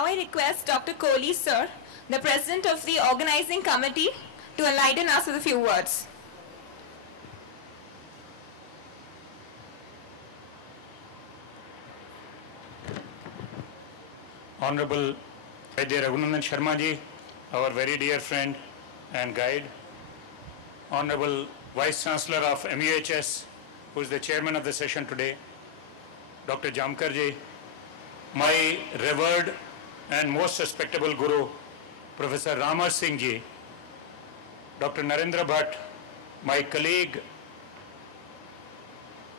Now I request Dr. Kohli, sir, the President of the Organizing Committee, to enlighten us with a few words. Honorable Vaidya Raghunandan Sharma ji, our very dear friend and guide. Honorable Vice Chancellor of MUHS, who is the chairman of the session today. Dr. Jamkar ji, my revered and most respectable guru, Professor Ramar Singh ji, Dr. Narendra Bhatt, my colleague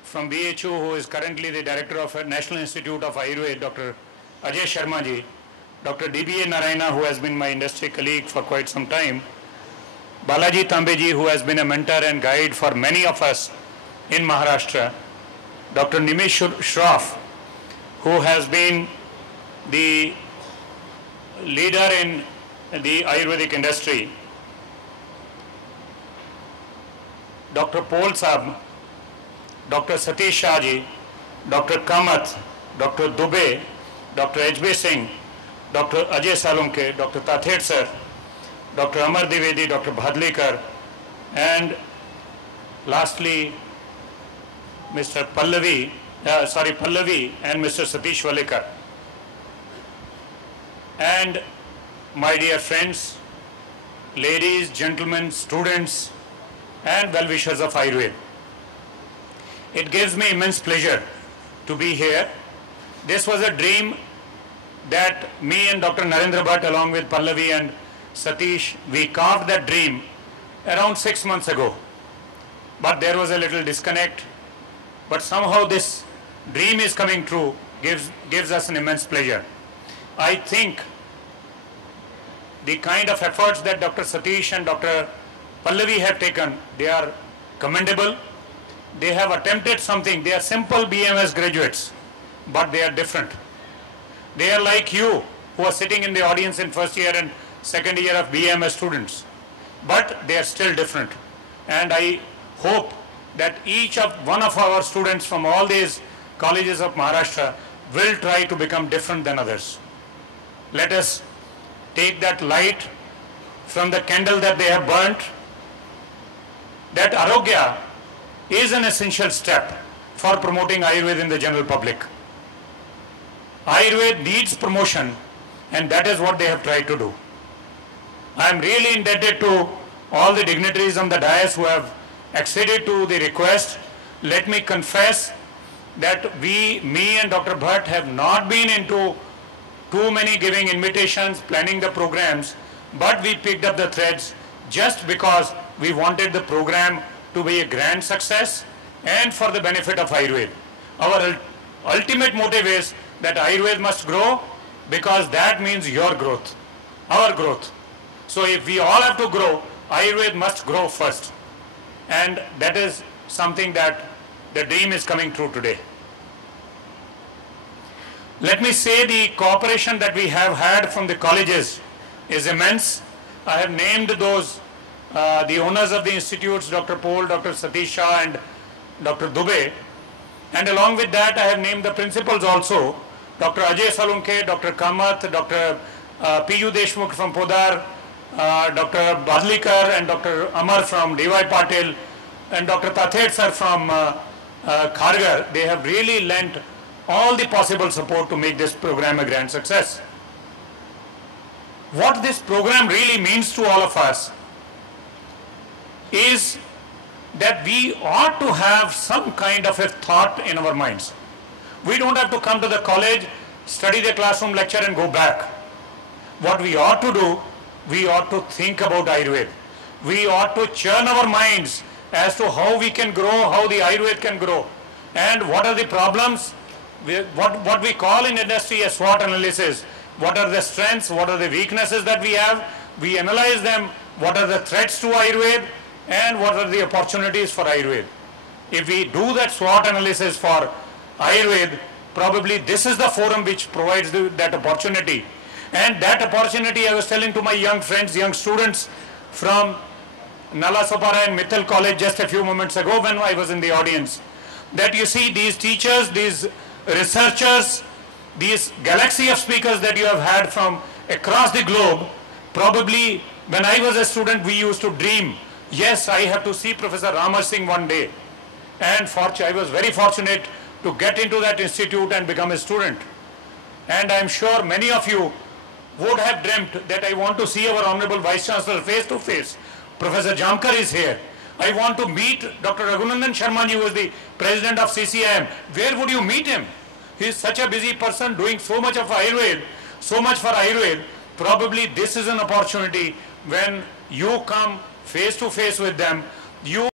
from BHU, who is currently the director of National Institute of Ayurveda, Dr. Ajay Sharma ji, Dr. DBA Narayana, who has been my industry colleague for quite some time, Balaji Tambe ji, who has been a mentor and guide for many of us in Maharashtra, Dr. Nimish Shroff, who has been the leader in the Ayurvedic industry, Dr. Paul Saab, Dr. Satish Shah ji, Dr. Kamath, Dr. Dubey, Dr. H.B. Singh, Dr. Ajay Salunke, Dr. Tathed sir, Dr. Amar Dwivedi, Dr. Bhadlikar, and lastly, Mr. Pallavi and Mr. Satish Valekar. And my dear friends, ladies, gentlemen, students, and well-wishers of Ayurveda. It gives me immense pleasure to be here. This was a dream that me and Dr. Narendra Bhatt, along with Pallavi and Satish, we carved that dream around 6 months ago. But there was a little disconnect. But somehow this dream is coming true, gives us an immense pleasure. I think the kind of efforts that Dr. Satish and Dr. Pallavi have taken, they are commendable. They have attempted something. They are simple BMS graduates, but they are different. They are like you, who are sitting in the audience in first year and second year of BMS students, but they are still different. And I hope that each of one of our students from all these colleges of Maharashtra will try to become different than others. Let us take that light from the candle that they have burnt. That Arogya is an essential step for promoting Ayurveda in the general public. Ayurveda needs promotion, and that is what they have tried to do. I am really indebted to all the dignitaries on the dais who have acceded to the request. Let me confess that me and Dr. Bhatt have not been into too many giving invitations, planning the programs, but we picked up the threads just because we wanted the program to be a grand success and for the benefit of Ayurveda. Our ultimate motive is that Ayurveda must grow, because that means your growth, our growth. So if we all have to grow, Ayurveda must grow first. And that is something that the dream is coming true today. Let me say the cooperation that we have had from the colleges is immense. I have named those, the owners of the institutes, Dr. Paul, Dr. Satish Shah and Dr. Dubey. And along with that, I have named the principals also, Dr. Ajay Salunke, Dr. Kamath, Dr. P.U. Deshmukh from Podar, Dr. Bhadlikar and Dr. Amar from D.Y. Patil, and Dr. Tathed sir from Khargar. They have really lent all the possible support to make this program a grand success. What this program really means to all of us is that we ought to have some kind of a thought in our minds. We don't have to come to the college, study the classroom lecture and go back. What we ought to do, we ought to think about Ayurveda. We ought to churn our minds as to how we can grow, how the Ayurveda can grow, and what are the problems, what we call in industry a SWOT analysis. What are the strengths, what are the weaknesses that we have? We analyze them, what are the threats to Ayurveda, and what are the opportunities for Ayurveda. If we do that SWOT analysis for Ayurveda, probably this is the forum which provides that opportunity. And that opportunity, I was telling to my young friends, young students from Nala Sopara and Mithil College just a few moments ago when I was in the audience, that you see these teachers, these researchers, these galaxy of speakers that you have had from across the globe. Probably when I was a student, we used to dream, yes, I have to see Professor Ramar Singh one day. And I was very fortunate to get into that institute and become a student. And I'm sure many of you would have dreamt that I want to see our Honorable Vice Chancellor face to face. Professor Jamkar is here. I want to meet Dr. Raghunandan Sharma ji, who is the president of CCIM. Where would you meet him? He is such a busy person doing so much of Ayurveda, so much for Ayurveda. Probably this is an opportunity when you come face to face with them. You